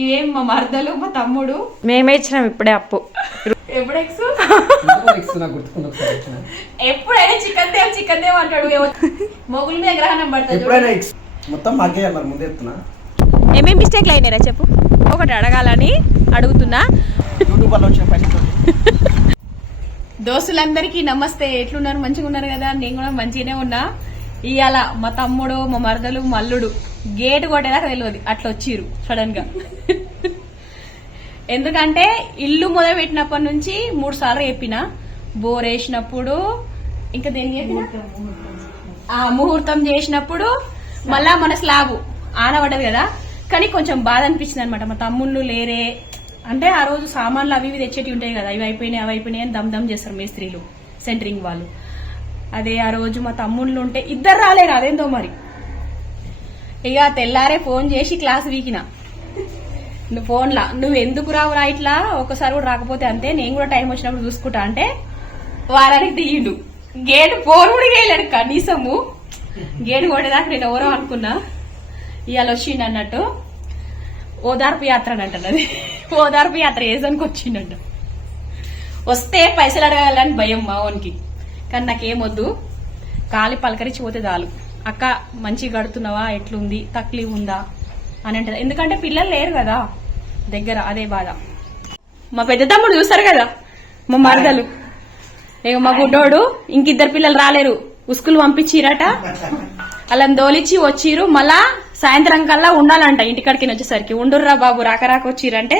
ఇవేం మా మరదలు మా తమ్ముడు? మేమే ఇచ్చినాం ఇప్పుడే అప్పు. ఎప్పుడు ఎక్స్ ఎప్పుడైనా చికెన్ దేవ్ చికెన్ దేవ్ అంటాడు. మొగుల మీద గ్రహణం పడుతుంది మొత్తం మాకే మరి ముందే ఎత్తున్నా ఏమేమి మిస్టేక్లు అయినారా చెప్పు? ఒకటి అడగాలని అడుగుతున్నా. దోస్తులందరికీ నమస్తే. ఎట్లున్నారు? మంచిగా ఉన్నారు కదా? నేను కూడా మంచిగానే ఉన్నా. ఇవాళ మా తమ్ముడు మా మరదలు మల్లుడు గేట్ కొట్టేదాకా తెలియదు అట్లా వచ్చిరు సడన్గా. ఎందుకంటే ఇల్లు మొదలు పెట్టినప్పటి నుంచి మూడు సార్లు చెప్పిన. బోర్ వేసినప్పుడు ఇంకా దేని ఆ ముహూర్తం చేసినప్పుడు మళ్ళా మన స్లాబ్ ఆనబడ్డది కదా. కానీ కొంచెం బాధ అనిపించింది అనమాట మా తమ్ముళ్ళు లేరే. అంటే ఆ రోజు సామాన్లు అవి ఇవి తెచ్చేటి ఉంటాయి కదా. ఇవి అయిపోయినాయి అవి అయిపోయినాయి అని దమ్ దమ్ చేస్తారు మేస్త్రీలు సెంటరింగ్ వాళ్ళు. అదే ఆ రోజు మా తమ్ముళ్ళు ఉంటే ఇద్దరు రాలేరు అదేందో మరి. ఇక తెల్లారే ఫోన్ చేసి క్లాస్ వీకిన. నువ్వు ఫోన్లా నువ్వు ఎందుకు రావురా ఇట్లా? ఒకసారి కూడా రాకపోతే అంతే నేను కూడా టైం వచ్చినప్పుడు చూసుకుంటా అంటే వారానికి దిగిండు. గేటు ఫోన్ కూడా వేయలేడు కనీసము. గేటు కొట్టేదాకా నేను ఎవరో అనుకున్నా. ఇవాళ వచ్చిండు అన్నట్టు. ఓదార్పు యాత్ర అని అంటున్నది. ఓదార్పు యాత్ర వేసానికి వచ్చిండంట వస్తే పైసలు అడగాలని భయం మా ఓన్కి. కానీ నాకేమొద్దు కాలి పలకరించి పోతే చాలు. అక్క మంచిగా గడుతున్నావా? ఎట్లుంది? తక్లీ ఉందా? అని అంటది. ఎందుకంటే పిల్లలు లేరు కదా. దగ్గర అదే బాధ. మా పెద్ద తమ్ముడు చూస్తారు కదా మా మరదలు. ఇక మా గుడ్డోడు ఇంకిద్దరు పిల్లలు రాలేరు. ఉస్కులు పంపించిరట. అలా దోలిచ్చి వచ్చిరు. మళ్ళా సాయంత్రం కల్లా ఉండాలంట ఇంటికాడికి వచ్చేసరికి. ఉండుర్రా బాబు రాక రాక వచ్చిరంటే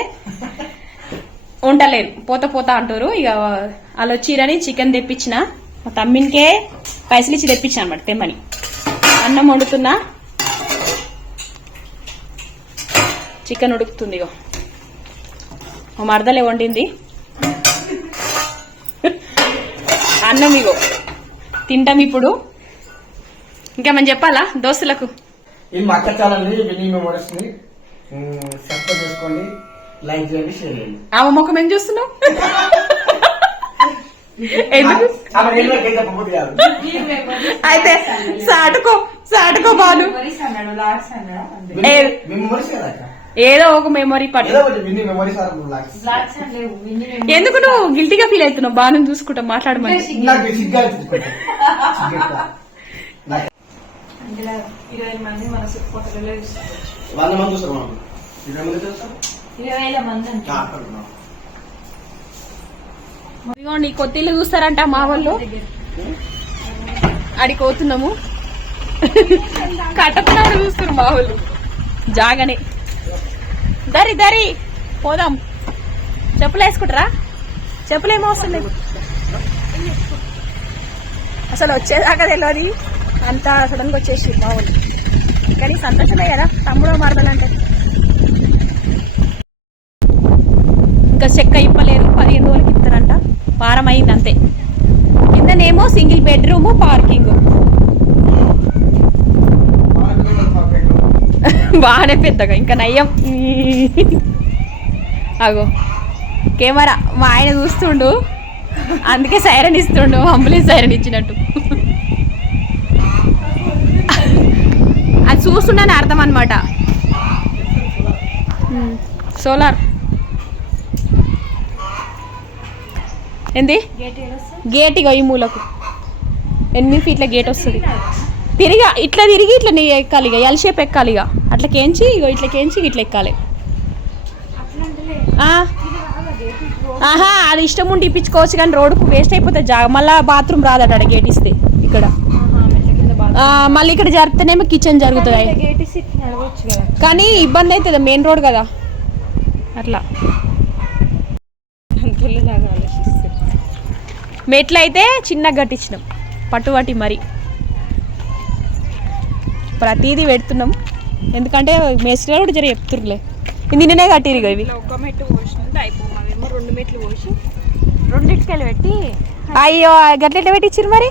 ఉండలేరు. పోత పోతా అంటారు. ఇక వాళ్ళు వచ్చిరని చికెన్ తెప్పించిన. మా తమ్మినికే పైసలు ఇచ్చి తెప్పించిన అనమాట తెమ్మని. అన్నం వండుతున్నా. చికెన్ ఉడుకుతుంది ఇగో. మా మరదలే వండింది. అన్నం ఇగో. తింటాం ఇప్పుడు. ఇంకా మనం చెప్పాలా దోస్తులకు? ఈ మా అక్క సబ్స్క్రైబ్ చేసుకోండి లైక్ చేయండి షేర్ చేయండి. ఆమె ముఖం ఏం చూస్తున్నావు? ఎందుకు? అయితే సాటుకో సాటుకో బాలు. ఏదో ఒక మెమొరీ పట్టు. ఎందుకు నువ్వు గిల్టీగా ఫీల్ అవుతున్నావు? బాను చూసుకుంటా మాట్లాడమని. ఇరవై మంది మన చుట్టుపక్కల వంద మంది చూస్తారు మనం. ఇరవై మంది ఇరవై వేల మంది ఆ, అక్కడ కొత్తిల్లు చూస్తారంట మా వాళ్ళు. అడికి పోతున్నాము. కట్టపడారు చూస్తారు మా వాళ్ళు. జాగనే. దరి దరి. పోదాం. చెప్పులు వేసుకుంటారా? చెప్పులు ఏమో వస్తున్నాయి అసలు వచ్చేదాకా తెలియదు అంతా సడన్గా వచ్చేసి మా వాళ్ళు. కానీ సంతోషమే కదా. తమ్ముడు మరదలంటే ఇంకా చెక్క ఇప్పలేదు పదిహేను రోజులకి ఇస్తారంట. వారం అయింది అంతే. కిందనేమో సింగిల్ బెడ్రూము పార్కింగ్. బాగానే పెద్దగా ఇంకా నయ్యం. అగో కెమెరా మా ఆయన చూస్తుండు. అందుకే సైరన్ ఇస్తుండు అంబులెన్స్ సైరన్ ఇచ్చినట్టు. అది చూస్తుండని అర్థం అనమాట సోలార్. ఏంది? గేట్ ఇగో ఈ మూలకు. ఎనిమిది ఫీట్ల గేట్ వస్తుంది. తిరిగా ఇట్లా తిరిగి ఇట్లా నీ ఎక్కాలి ఇక ఎల్ షేప్ ఎక్కాలి ఇక అట్లా కేంచి ఇగో ఇట్లా కేంచి ఇట్లా ఎక్కాలి. ఆహా అది ఇష్టం ఉండి ఇప్పించుకోవచ్చు కానీ రోడ్డుకు వేస్ట్ అయిపోతుంది జాగ. మళ్ళీ బాత్రూమ్ రాదట గేట్ ఇస్తే ఇక్కడ. మళ్ళీ ఇక్కడ జరిగితేనేమో కిచెన్ జరుగుతుంది కానీ ఇబ్బంది అవుతుంది మెయిన్ రోడ్ కదా. అట్లా. మెట్లు అయితే చిన్నగా కట్టించినాం పట్టుబట్టి మరి. ప్రతిదీ పెడుతున్నాం. ఎందుకంటే మేస్త్రి కూడా జర చెప్తుర్లే ఇది నిన్ననే కట్టిరు ఇవి. ఒక మెట్టు రెండు మెట్లు పోసి రెండింటికెళ్ళి పెట్టి అయ్యో గట్ల ఎట్లా పెట్టించారు మరి?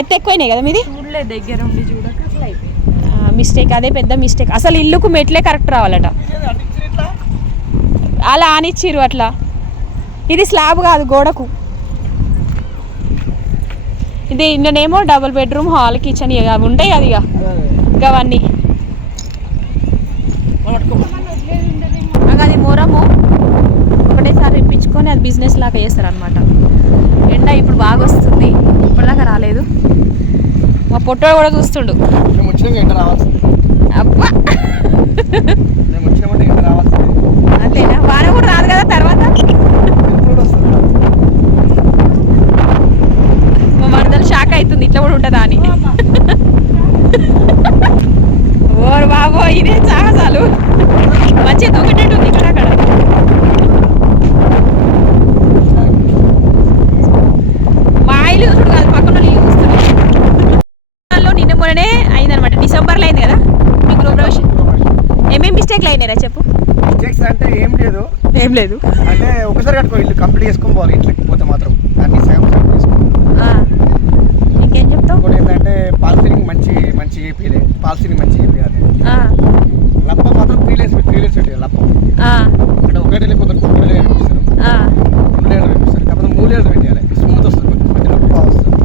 ఎత్తు ఎక్కువైనాయి కదా మీది? చూడలే దగ్గర ఉండి చూడక అట్లా అయిపోయింది. మిస్టేక్ అదే పెద్ద మిస్టేక్. అసలు ఇల్లుకు మెట్లే కరెక్ట్ రావాలట. అలా ఆనిచ్చిర్రు అట్లా. ఇది స్లాబ్ కాదు గోడకు. ఇది ఇందులోనేమో డబుల్ బెడ్రూమ్ హాల్ కిచెన్ ఇక అవి ఉంటాయి అది. ఇక అవన్నీ అది మూరము. ఒకటేసారి ఇప్పించుకొని అది బిజినెస్ లాగా చేస్తారు అనమాట ఎండ ఇప్పుడు బాగా వస్తుంది. ఇప్పటిదాకా రాలేదు. మా పొట్టోడు కూడా చూస్తుండు. అబ్బా. అంతేనా? వాన కూడా రాదు కదా తర్వాత? ఓరు బాబో ఇదే సాహసాలు. మంచిగా దూకేటట్టు ఉంది ఇక్కడ అక్కడ. మా ఇల్లు చూడు కాదు పక్కన ఇల్లు చూస్తున్నాయి నిన్న మొన్ననే అయిందనమాట డిసెంబర్లో అయింది కదా? మీ గృహప్రవేశం ఏమేమి మిస్టేక్లు అయినారా చెప్పు? మిస్టేక్స్ అంటే ఏం లేదు. ఏం లేదు. అంటే ఒకసారి కట్టుకో ఇల్లు కంప్లీట్ చేసుకొని పోవాలి ఇంట్లోకి పోతే మాత్రం. మంచి మంచి ఏపీలే పాలసీనింగ్ మంచి ఏపీయాలి ఆ, లప్ప మాత్రం త్రీలేస్ పెట్టాలి లప్ప. అంటే ఒకటే కొందరు రెండు పెట్టిస్తారు ఆ. రెండు లేయర్ పెట్టిస్తారు కాకపోతే మూడు లేయర్ పెట్టాలి స్మూత్ వస్తుంది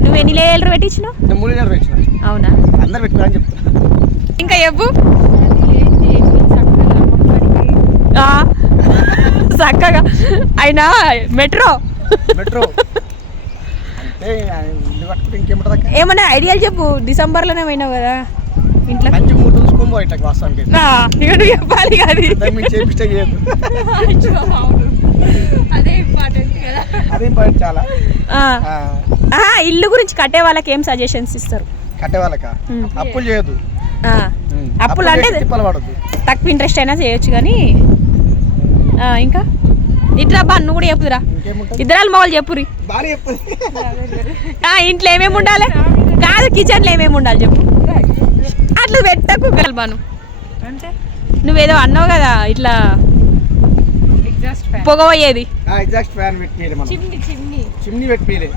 నువ్వు ఎన్ని లేయర్లు పెట్టించినావు నేను మూడు లేయర్ పెట్టిన. అవునా? అందరు పెట్టుకోవాలని చెప్తున్నా. ఇంకా ఆ, చక్కగా. అయినా మెట్రో. మెట్రో అంటే ఆ ఇల్లు కట్టుకుంటే ఇంకేముంటుంది అక్క ఏమన్నా ఐడియాలు చెప్పు డిసెంబర్లోనే పోయినావు కదా ఇంట్లో. మంచి మూడు ఇట్లా వాస్తవానికి చెప్పాలి చేయదు అదే ఇంపార్టెంట్ కదా. అది ఇంపార్టెంట్ చాలా. ఇల్లు గురించి కట్టే వాళ్ళకి ఏం సజెషన్స్ ఇస్తారు? కట్టే వాళ్ళక. అప్పులు చేయొద్దు. ఆ, అప్పులు అంటే తక్కువ ఇంట్రెస్ట్ అయినా చేయొచ్చు కానీ ఇంకా? ఇట్లా బా నువ్వు కూడా ఇంకేముంటుంది? ఇద్దరాలు మొగలు చెప్పురి ఆ, ఇంట్లో ఏమేమి ఉండాలి? కాదు కిచెన్లో ఏమేమి ఉండాలి చెప్పు. అట్లా పెట్టకు. అంటే? నువ్వేదో అన్నావు కదా ఇట్లా ఎగ్జాస్ట్ ఫ్యాన్ పొగ పోయేది ఎగ్జాక్ట్ ఫ్యాన్ పెట్టియాలి మనం. చిమ్ని చిమ్ని చిమ్ని పెట్టియాలి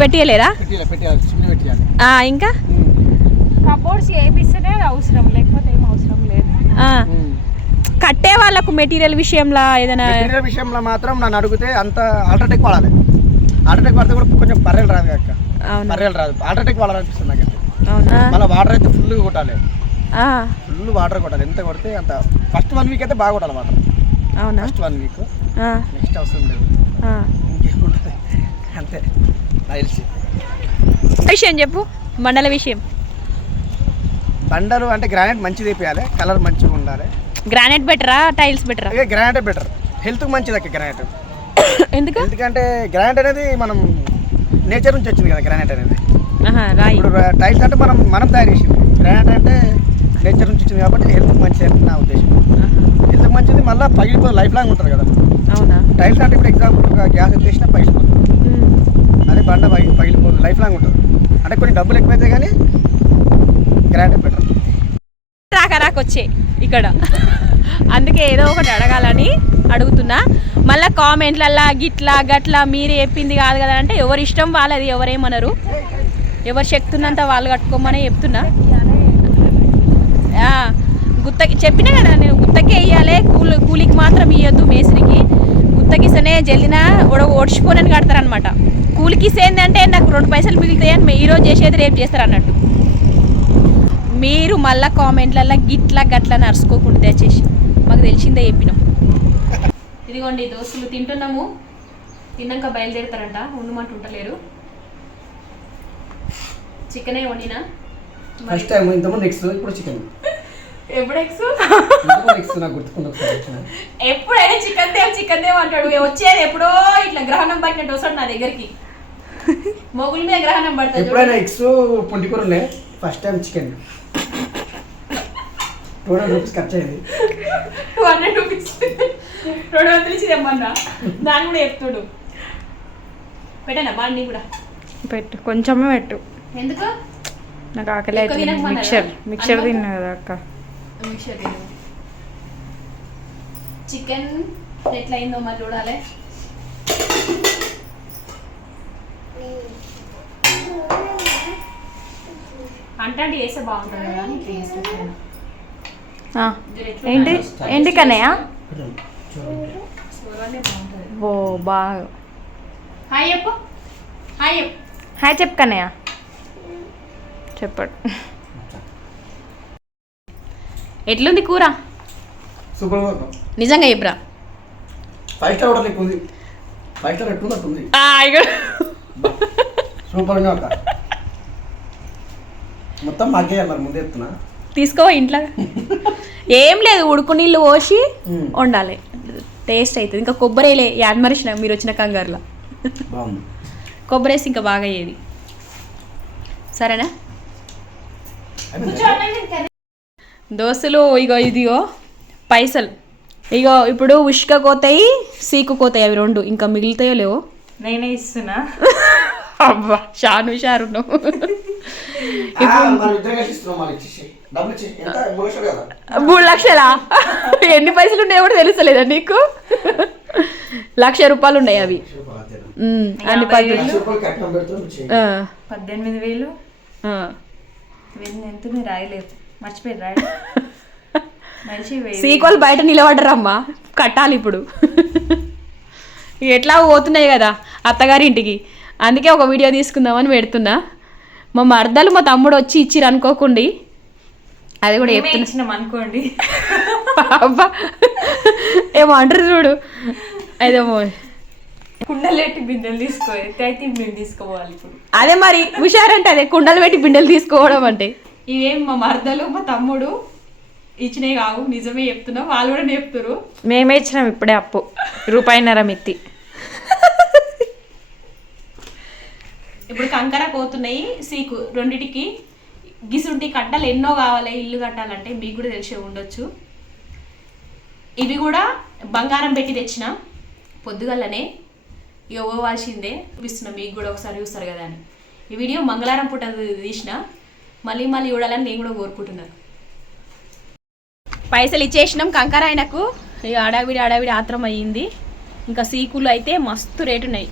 పెట్టియలేదా పెట్టియాలి పెట్టియాలి చిమ్ని పెట్టియాలి ఆ, ఇంకా? కబోర్డ్స్ అవసరం లేకపోతే ఏం అవసరం లేదు ఆ, కట్టే వాళ్ళకు మెటీరియల్ విషయంలో ఏదైనా మెటీరియల్ విషయంలో మాత్రం నన్ను అడిగితే అంత ఆల్ట్రాటెక్ వాడాలి ఆల్ట్రాటెక్ వాడితే కూడా కొంచెం పర్రెలు రాదు అక్క. పర్రెలు రాదు. ఆల్ట్రాటెక్ వాడాలనిపిస్తుంది అవునా? మళ్ళీ వాటర్ అయితే ఫుల్ కొట్టాలి. ఫుల్ వాటర్ కొట్టాలి. ఎంత కొడితే అంత. ఫస్ట్ వన్ వీక్ అయితే బాగా కొట్టాలి వాటర్ అవునా? ఫస్ట్ వన్ వీక్ నెక్స్ట్ అవసరం లేదు. ఇంకేముంటుంది? అంతే. నాకు తెలిసి విషయం చెప్పు. మండల విషయం. బండలు అంటే గ్రానైట్ మంచిది వేయాలి కలర్ మంచిగా ఉండాలి. గ్రానైట్ బెటరా టైల్స్ బెటరా ఇక గ్రానైటే బెటర్. హెల్త్కి మంచిది అక్క గ్రానైట్. ఎందుకు? ఎందుకంటే గ్రానైట్ అనేది మనం నేచర్ నుంచి వచ్చింది కదా గ్రానైట్ అనేది. ఆహా, రాయి. ఇప్పుడు టైల్స్ అంటే మనం మనం తయారు చేసింది. గ్రానైట్ అంటే నేచర్ నుంచి వచ్చింది కాబట్టి హెల్త్కి మంచిది అని నా ఉద్దేశం. ఆహా, హెల్త్కి మంచిది మళ్ళీ పగిలిపోయి లైఫ్ లాంగ్ ఉంటుంది కదా. అవునా? టైల్స్ అంటే ఇప్పుడు ఎగ్జాంపుల్ గ్యాస్ ఎత్తేసినా పగిలిపోతుంది. అదే బండ పగి పగిలిపోతుంది లైఫ్ లాంగ్ ఉంటుంది. అంటే కొన్ని డబ్బులు ఎక్కువైతే కానీ గ్రానైట్ బెటర్. రాక రాక వచ్చే ఇక్కడ. అందుకే ఏదో ఒకటి అడగాలని అడుగుతున్నా. మళ్ళీ కామెంట్లల్లా గిట్లా గట్లా మీరు చెప్పింది కాదు కదా అంటే ఎవరి ఇష్టం వాళ్ళది ఎవరేమనరు. ఎవరు శక్తి ఉన్నంత వాళ్ళు కట్టుకోమని చెప్తున్నా. గుత్త గుత్తకి చెప్పినా కదా నేను గుత్తకే వేయాలి కూలి కూలికి మాత్రం ఇవ్వద్దు మేస్త్రికి. గుత్తకిసనే జల్లినా ఓడ ఓడ్చిపోనని కడతారనమాట కూలికి ఇస్తే నాకు రెండు పైసలు మిగులుతాయని అని ఈరోజు చేసేది రేపు చేస్తారు అన్నట్టు మీరు మళ్ళా కామెంట్లల్లో గిట్లా గట్లా నడుచుకోకుండా దయచేసి. మాకు తెలిసిందే చెప్పినాం. ఇదిగోండి దోస్తులు తింటున్నాము. తిన్నాక బయలుదేరుతారంట ఉండమంటుంటలేరు చికెనే వండినా. ఫస్ట్ టైం ఇంతకుముందు ఎక్స్ ఇప్పుడు చికెన్. ఎప్పుడు ఎక్స్ ఎక్స్ నాకు గుర్తుకుంది ఎప్పుడైనా చికెన్ దేవ్ చికెన్ దేవ్ అంటాడు. వచ్చేది ఎప్పుడో ఇట్లా గ్రహణం పట్టినట్టు వస్తాడు నా దగ్గరికి. మొగుల మీద గ్రహణం పడుతుంది ఎప్పుడైనా ఎగ్స్ పుంటికూర ఉన్నాయి first time chicken. Two hundred rupees ఖర్చు అయింది టూ హండ్రెడ్ రూపీస్. రెండు వందలు ఇచ్చి తెమ్మన్నా. దాన్ని కూడా చెప్తుడు. పెట్టానా? బాండి కూడా. పెట్టు. కొంచెమే పెట్టు. ఎందుకు? నాకు ఆకలి తినకమన్నారా? మిక్చర్. మిక్చర్? తిన్నా కదా అక్క. మిక్చర్ తిను. చికెన్ ఎట్లా అయిందో మరి చూడాలి. అంటే అంటే వేస్తే బాగుంటుంది కదా అని ఇట్లా చేసి పెట్టాను. ఆ, ఇది ఎట్లా ఏంటి? ఏంటి కన్నయ్య? ఓ బాగా హాయ్ చెప్పు. హాయ్ చెప్పు. హాయ్ చెప్పు కన్నయ్య. చెప్పడు. ఎట్లుంది కూర? సూపర్ నిజంగా చెప్పురా. ఫైవ్ స్టార్ హోటల్ ఎక్కువ ఉంది బయట పెట్టుకున్నట్టుంది ఆ, ఇగో. సూపర్గా ఒక మొత్తం మాకే మరి ముందే చెప్తున్నా. తీసుకో ఇంట్లో. ఏం లేదు ఉడుకు నీళ్ళు పోసి. వండాలి. టేస్ట్ అవుతుంది ఇంకా కొబ్బరిలే యాడ్మరిచిన మీరు వచ్చిన కంగారులో. బాగుంది. కొబ్బరి వేసి ఇంకా బాగా అయ్యేది సరేనా? దోస్తులు ఇగో ఇదిగో పైసలు. ఇగో ఇప్పుడు ఉష్క కోతాయి సీకు కోతాయి అవి రెండు. ఇంకా మిగులుతాయో లేవో? నేనే ఇస్తున్నా. అబ్బా షాను షారు మూడు లక్షలు ఎన్ని పైసలు ఉన్నాయో కూడా తెలుస్తలేదా నీకు? లక్ష రూపాయలు ఉన్నాయి అవి. అన్ని పద్దెనిమిది వేలు. ఎంత రాయలేదు. మర్చిపోయి సీక్వల్ బయట నిలబడరమ్మా. కట్టాలి ఇప్పుడు. ఎట్లా పోతున్నాయి కదా అత్తగారి ఇంటికి. అందుకే ఒక వీడియో తీసుకుందామని పెడుతున్నా. మా మర్దలు మా తమ్ముడు వచ్చి ఇచ్చిరు అనుకోకుండి. అది కూడా చెప్తున్నా. అనుకోండి. అబ్బా. ఏమో అంటారు చూడు. అదేమో. కుండలెట్టి బిందెలు తీసుకో అయితే మేము తీసుకోవాలి ఇప్పుడు. అదే మరి హుషారంటే అదే కుండలు పెట్టి బిండెలు తీసుకోవడం అంటే. ఇవేం మా మర్దలు మా తమ్ముడు ఇచ్చినవి కావు. నిజమే చెప్తున్నా. వాళ్ళు కూడా చెప్తారు మేమే ఇచ్చినాం ఇప్పుడే అప్పు. రూపాయిన్నర మిత్తి ఇప్పుడు కంకర పోతున్నాయి సీకు రెండిటికి గిసుంటి కట్టలు ఎన్నో కావాలి ఇల్లు కట్టాలంటే మీకు కూడా తెలిసే ఉండొచ్చు. ఇవి కూడా బంగారం పెట్టి తెచ్చిన పొద్దుగల్లనే ఇక పోవాల్సిందే చూపిస్తున్నా మీకు కూడా ఒకసారి చూస్తారు కదా అని. ఈ వీడియో మంగళవారం పూట తీసిన మళ్ళీ మళ్ళీ చూడాలని నేను కూడా కోరుకుంటున్నాను పైసలు ఇచ్చేసినాం కంకర ఆయనకు ఇక అడావిడి అడావిడి ఆత్రం అయ్యింది. ఇంకా సీకులు అయితే మస్తు రేటు ఉన్నాయి.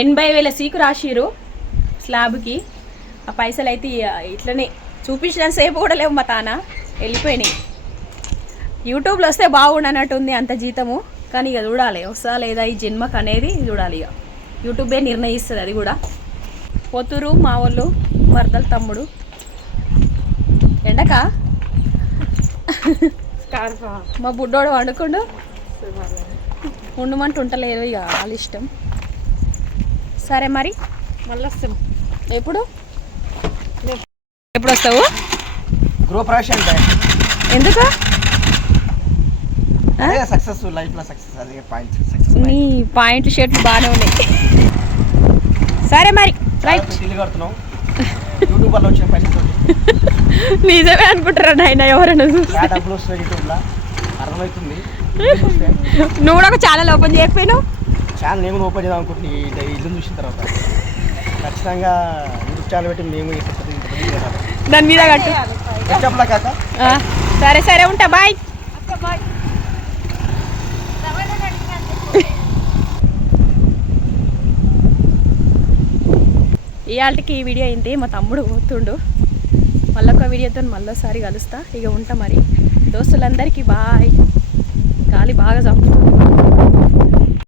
ఎనభై వేల సీకు రాసిరు స్లాబ్కి. ఆ పైసలు అయితే ఇక ఇట్లనే చూపించిన సేపు కూడా లేవు మా తాన. వెళ్ళిపోయినాయి. యూట్యూబ్లో వస్తే బాగుండనట్టు ఉంది అంత జీతము. కానీ ఇక చూడాలి వస్తా లేదా ఈ జన్మకు అనేది చూడాలి ఇక యూట్యూబే నిర్ణయిస్తుంది అది కూడా. పొత్తురు మా వాళ్ళు మరదలు తమ్ముడు. ఎండక? మా బుడ్డోడు వండుకుండు? ఉండమంటే ఉంటలేదు ఇక వాళ్ళ ఇష్టం. సరే మరి. మళ్ళీ వస్తాం ఎప్పుడు? ఎప్పుడు వస్తావు గృహప్రవేశం అంటే. ఎందుకు? అదే సక్సెస్ లైఫ్లో సక్సెస్ అదే పాయింట్ సక్సెస్ నీ పాయింట్ షర్ట్లు బాగానే ఉన్నాయి. సరే మరి రైట్. ఇల్లు కడుతున్నాం. యూట్యూబ్ వల్ల వచ్చిన పైసలు నిజమే అనుకుంటారా నాయన ఎవరైనా అర్థమవుతుంది. నువ్వు కూడా ఒక ఛానల్ ఓపెన్ చేయకపోయినావు? ఛానల్ నేను కూడా ఓపెన్ చేద్దాం అనుకుంటున్నా ఈ ఇల్లు చూసిన తర్వాత. ఖచ్చితంగా యూట్యూబ్ ఛానల్ పెట్టి మేము. దాని మీద కట్టు. ఏం చెప్పలా కాక. ఆ, సరే సరే ఉంటా బాయ్. ఇవాళకి ఈ వీడియో అయింది. మా తమ్ముడు పోతుండు. మళ్ళొక వీడియోతో మళ్ళీసారి కలుస్తా. ఇక ఉంటా మరి. దోస్తులందరికీ బాయ్. గాలి బాగా చంపుతుంది.